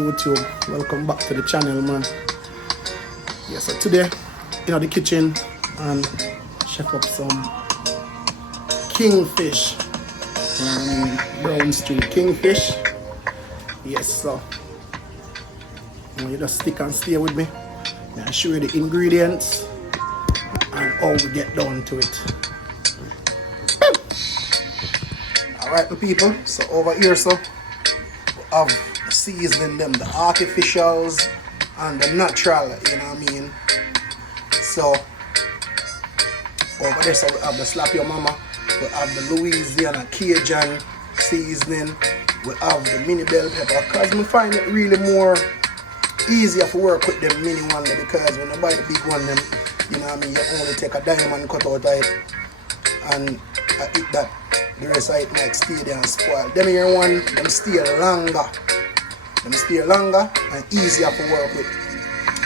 YouTube, welcome back to the channel, man. Yeah, so today in the kitchen and chef up some kingfish, brown stew kingfish. Yes, so you just stick and stay with me. I'll show you the ingredients and how we get down to it. Alright, my people, so over here, so we have seasoning them, the artificials and the natural, you know what I mean. So over there, so we have the slap your mama, we have the Louisiana Cajun seasoning, we have the mini bell pepper, because I find it really more easier to work with them mini one there, because when you buy the big one them, you know what I mean, you only take a diamond cut out of it and eat that. The rest of it might stay there and spoil. Them here one, them stay longer. Them stay longer and easier to work with.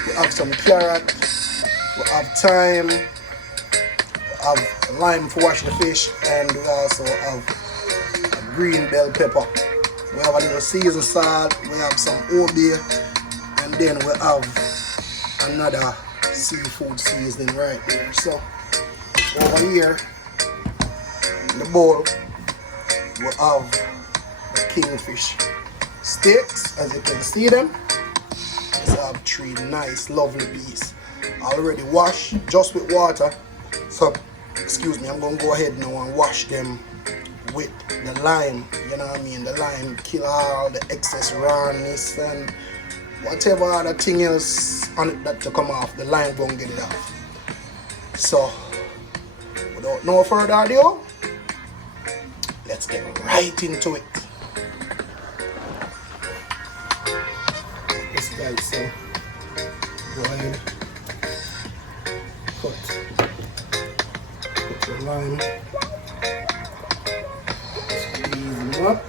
We have some carrot, we have thyme, we have lime for wash the fish, and we also have a green bell pepper. We have a little Caesar salt, we have some obey, and then we have another seafood seasoning right there. So over here in the bowl we have the kingfish steaks, as you can see them. Let's have 3 nice lovely pieces already washed just with water. So excuse me, I'm going to go ahead now and wash them with the lime, you know what I mean. The lime kill all the excess rawness and whatever other thing else on it that to come off, the lime won't get it off. So without no further ado, let's get right into it. This guy, so go ahead, put the lime, squeeze them up.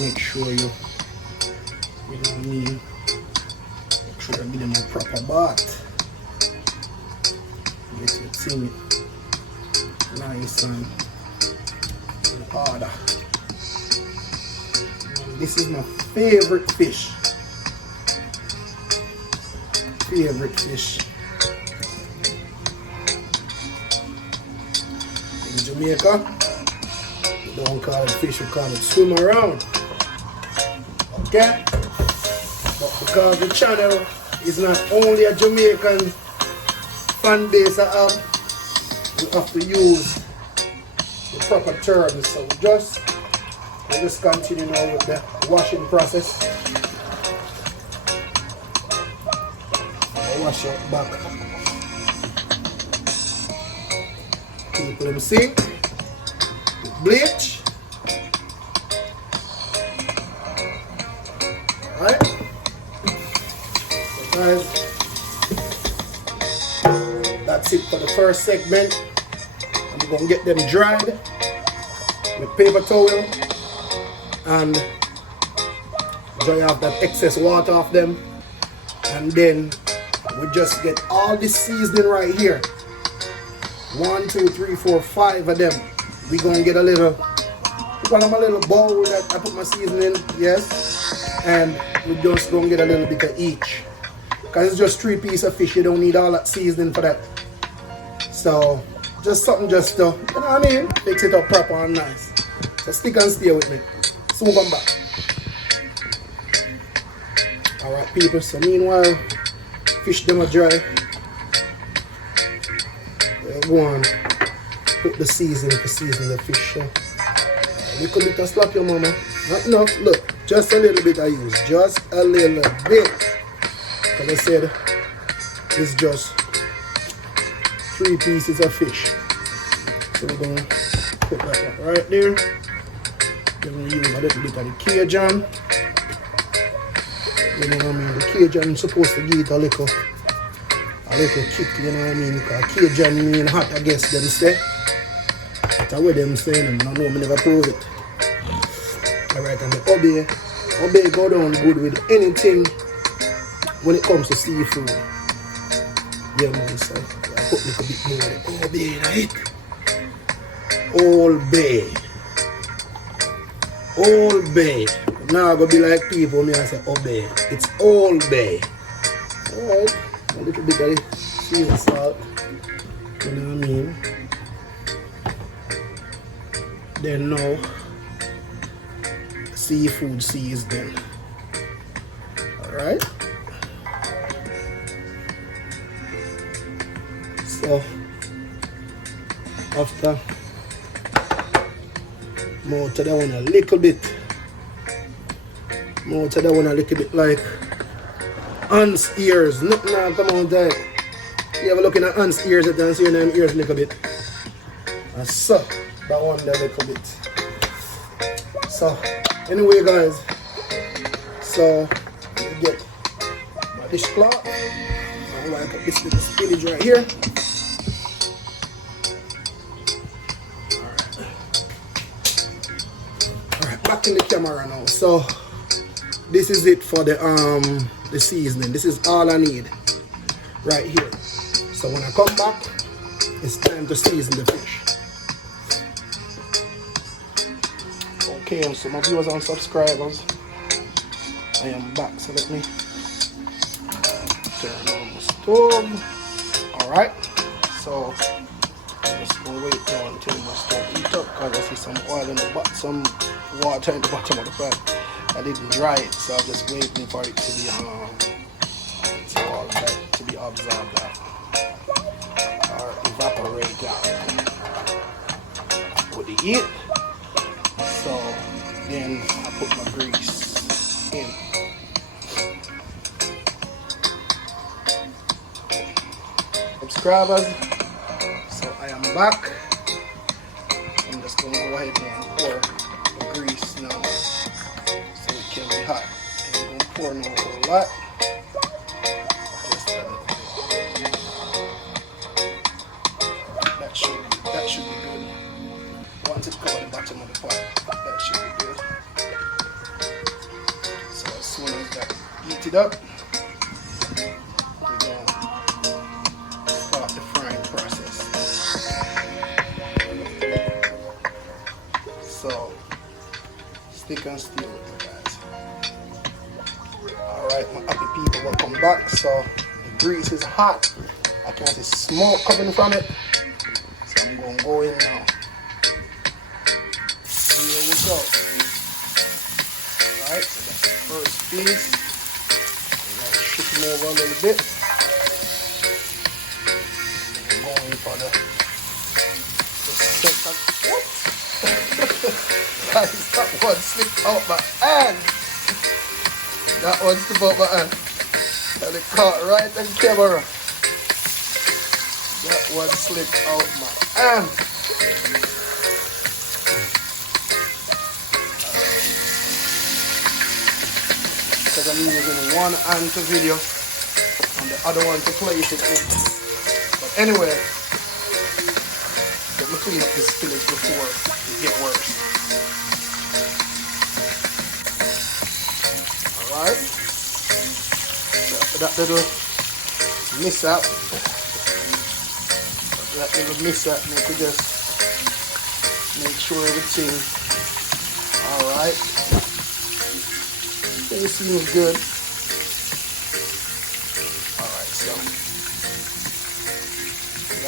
Make sure you know what I mean, make sure you give them a proper bath. Get it, seeing it nice and in order. And this is my favorite fish. Favorite fish. In Jamaica, we don't call it fish, we call it swim around. Okay? But because the channel is not only a Jamaican fan base I have, we have to use the proper terms. So we just continue now with the washing process. I'll wash it back. People in the sink with bleach. Alright? So guys, that's it for the first segment. I'm going to get them dried with paper towel and dry off that excess water off them, and then we just get all this seasoning right here. 1, 2, 3, 4, 5 of them. We're going to get a little, because I'm a little bowl that I put my seasoning, yes, and we just going to get a little bit of each, because it's just 3 pieces of fish. You don't need all that seasoning for that. So just something just to, you know what I mean, fix it up proper and nice. So stick and stay with me. Soon come back. Alright people, so meanwhile fish them are dry. Go on, put the seasoning to season the fish. So a little bit of slap your mama. Not enough, look, just a little bit I use. Just a little bit. Because I said it's just 3 pieces of fish. So we're going to put that right there. Then we're going to use a little bit of the Cajun. You know what I mean? The Cajun is supposed to give it a little kick, you know what I mean? Because Cajun mean hot, I guess them say. That's what them saying, and I know I never prove it. Alright, and the obey go down good with anything when it comes to seafood. Yeah man, so I put a little bit more of the obey in it. All bay. Old Bay. Now gonna be like people me I say obey. It's Old Bay. Alright. A little bit of the seasoned salt. You know what I mean? Then now seafood seasoning. Alright. So after more to that one a little bit. More to that one a little bit like ants' ears. Nothing now come on there. You ever looking at ants' ears and then see them ears a little bit. And so that one there a little bit. So anyway guys. So you get my dishcloth. I'm gonna put this little spillage right here. Back in the camera now. So this is it for the seasoning. This is all I need right here. So when I come back, it's time to season the fish. Okay, so my viewers and subscribers, I am back. So let me turn on the stove. Alright, so I'm just gonna wait now until my stove heat up because I see some oil in the bottom, some water in the bottom of the pan. I didn't dry it, so I'm just waiting for it to be to be absorbed out or evaporate out with the heat. So then I put my grease in. Subscribers, so I am back. I'm just going to go ahead and pour the grease now so it can be hot. I'm going to pour no whole lot. Just that should be good. Once it covers the bottom of the pot, that should be good. So as soon as that heat it up, we're going to start the frying process. So stick and stay with me guys. Alright, my happy people, welcome back. So the grease is hot. I can see smoke coming from it. So I'm going to go in now. Here we go. Alright, so that's the first piece. We're going to shift them over a little bit. I'm going for the second. Whoops! Guys, that one slipped out my hand. That one slipped out my hand. And it caught right on camera. That one slipped out my hand. Because I'm using one hand to video and the other one to place it in. But anyway, let me clean up this spillage before it gets worse. Alright. So after that little mishap, need to just make sure everything alright. It seems good. Alright, so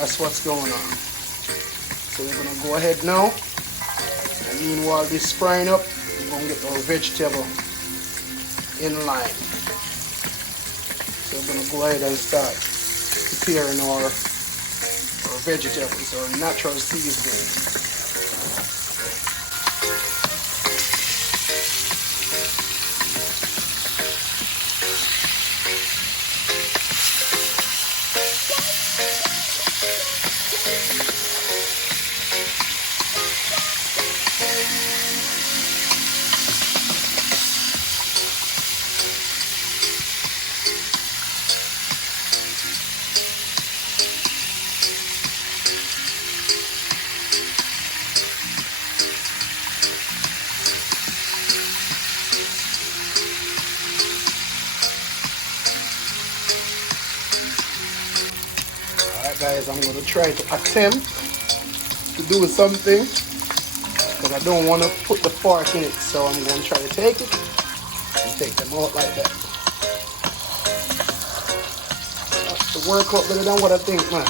that's what's going on. So we're gonna go ahead now, and meanwhile this frying up, we're gonna get our vegetable in line. So we're gonna go ahead and start preparing our vegetables, our natural seasoning. Guys, I'm going to try to attempt to do something because I don't want to put the fork in it, so I'm going to try to take it and take them out like that. That's the workout better than what I think, man.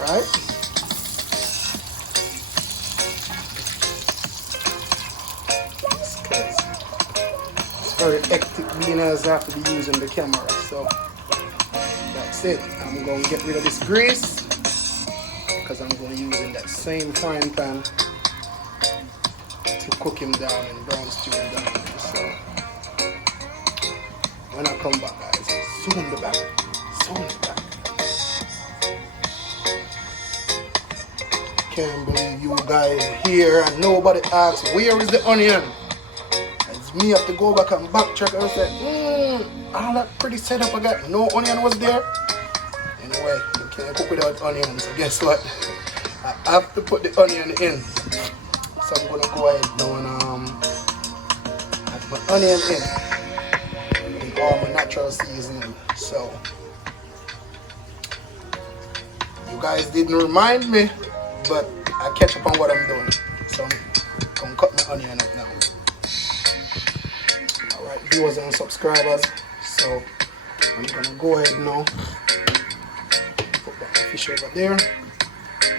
Alright. It's very hectic being as I have to be using the camera, so that's it. I'm going to get rid of this grease because I'm going to use in that same frying pan to cook him down and brown stew him down. So when I come back, guys, soon be back. Can't believe you guys here and nobody asks where is the onion. It's me have to go back and backtrack and say, all that pretty setup I got, no onion was there. Anyway, you can't cook without onion, so guess what? I have to put the onion in. So I'm gonna go ahead now and add my onion in all my natural seasoning. So you guys didn't remind me, but I catch up on what I'm doing. So I'm gonna cut my onion up now. Alright, viewers and subscribers. So I'm gonna go ahead now. Put back my fish over there.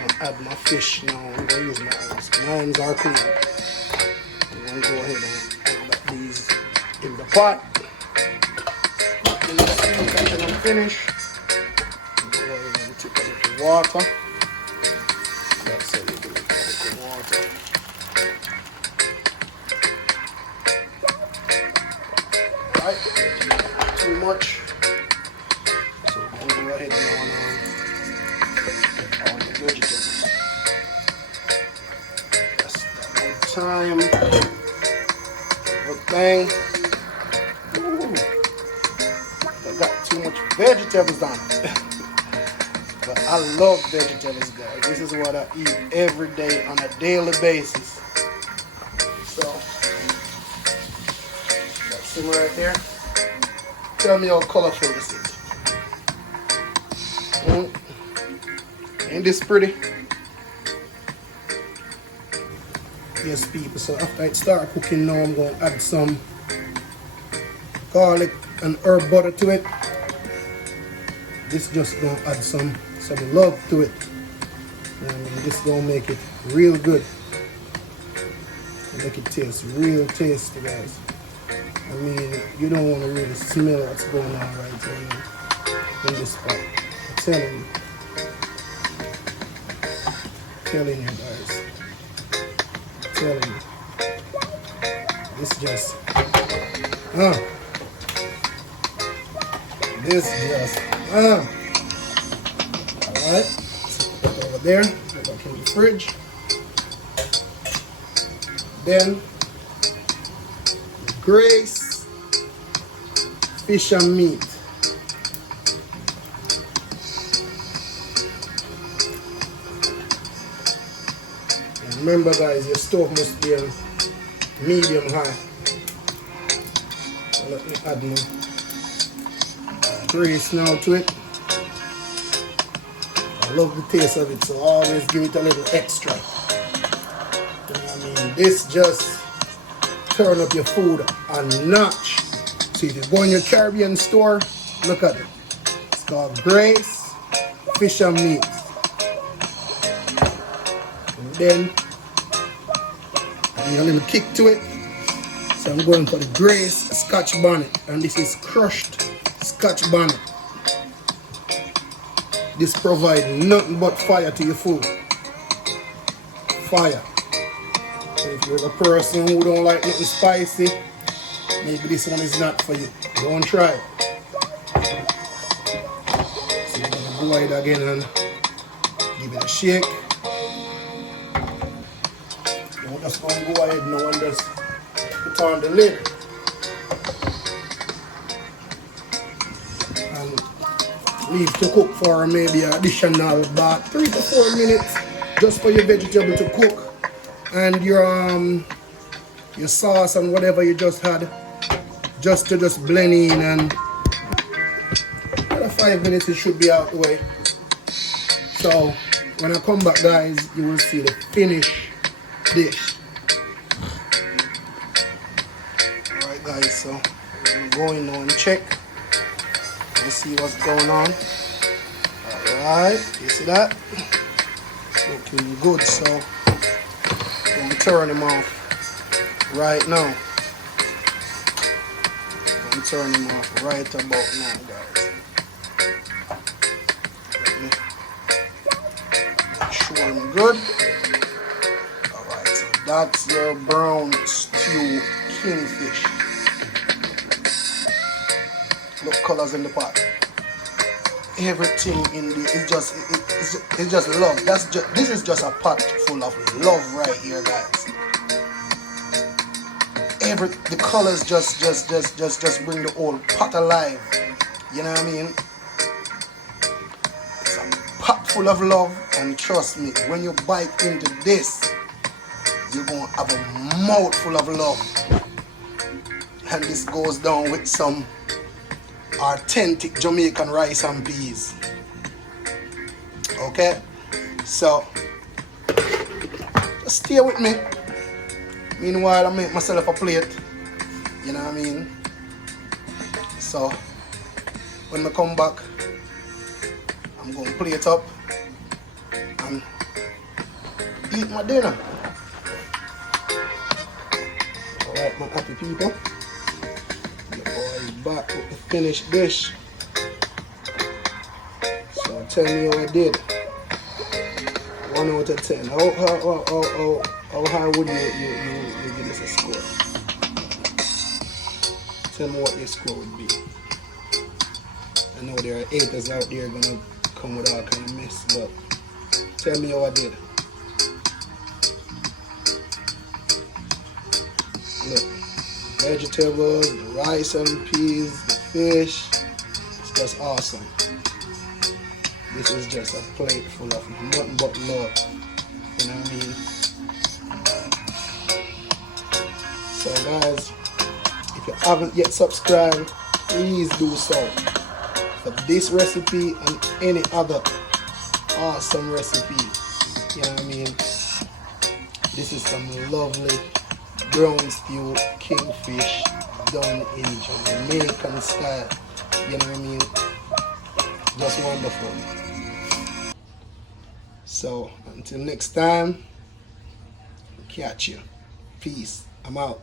I'll add my fish now. I'm gonna use my hands. My hands are clean. I'm gonna go ahead and add back these in the pot. Until I'm finished. Go ahead and take a little water. That's a little bit of water. Alright, too much. So I'm going to go ahead and on the vegetables. That's that good time. Good thing. Ooh, I got too much vegetables on it. But I love vegetables, guys. This is what I eat every day on a daily basis. So, that's simmer right there. Tell me how colorful this is. Ain't this pretty? Yes, people. So after I start cooking now, I'm going to add some garlic and herb butter to it. This just going to add some love to it, and this gonna make it real good, make it taste real tasty, guys. I mean, you don't want to really smell what's going on right here in this pot. I'm telling you guys, this just alright, put that over there, put that back in the fridge. Then, Grace fish and meat. And remember, guys, your stove must be on medium high. So let me add my Grace now to it. I love the taste of it, so always give it a little extra. You know what I mean? This just turn up your food a notch. See, if you go in your Caribbean store, look at it. It's called Grace Fish and Meat. And then I need a little kick to it. So I'm going for the Grace Scotch Bonnet, and this is crushed Scotch Bonnet. This provides nothing but fire to your food. Fire. So if you're a person who don't like nothing spicy, maybe this one is not for you. Don't try it. So you're gonna go ahead again and give it a shake. You're just gonna go ahead now and just put on the lid. Leave to cook for maybe an additional about 3 to 4 minutes, just for your vegetable to cook, and your sauce and whatever you just had, just to blend in, and after 5 minutes it should be out the way. So when I come back, guys, you will see the finish dish. Alright guys, so we're gonna go in now and check and see what's going on. Alright, you see that? Looking good, so I'm gonna turn him off right now. I'm turn him off right about now, guys. Let me make sure I'm good. Alright, so that's your brown stew kingfish. Look, colors in the pot. Everything in there is just it's just love. This is just a pot full of love right here, guys. The colors just bring the whole pot alive. You know what I mean? It's a pot full of love, and trust me, when you bite into this, you're gonna have a mouthful of love. And this goes down with some authentic Jamaican rice and peas. Okay? So just stay with me. Meanwhile, I make myself a plate. You know what I mean? So when I come back, I'm going to plate up and eat my dinner. Alright, my happy people. The boy is back with the finished dish. So tell me how I did. 1 out of 10. How high would you give this a score? Tell me what your score would be. I know there are haters out there gonna come with all kind of mess, but tell me how I did. Look, vegetables, the rice and peas, the fish, it's just awesome. This is just a plate full of nothing but love. You know what I mean? So guys, if you haven't yet subscribed, please do so. For this recipe and any other awesome recipe, you know what I mean? This is some lovely brown stew kingfish done in Jamaican style. You know what I mean? Just wonderful. So until next time, catch you. Peace. I'm out.